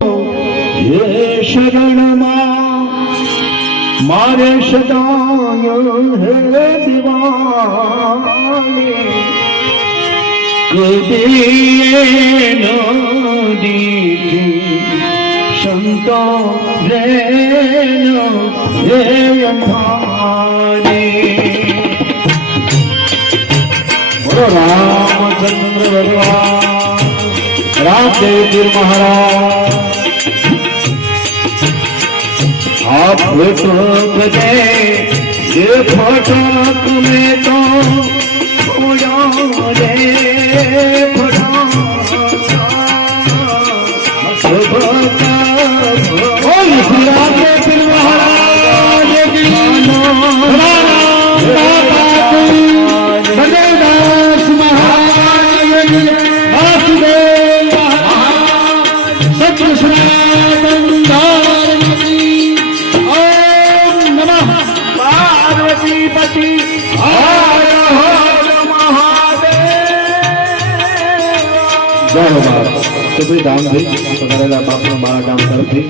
હે શરણમાં મારે સદાય હે દિવાળી કદીએ નદીથી સંતો રેનો રે અંધારી રામચંદ્ર ભગવાન રામદેવજી મહારાજ आप टोक दे ये फोटो तुम्हें तो भूलो रे જય બાપ તો ભાઈ ધામથી પધારેલા બાપનો ગામ તરફથી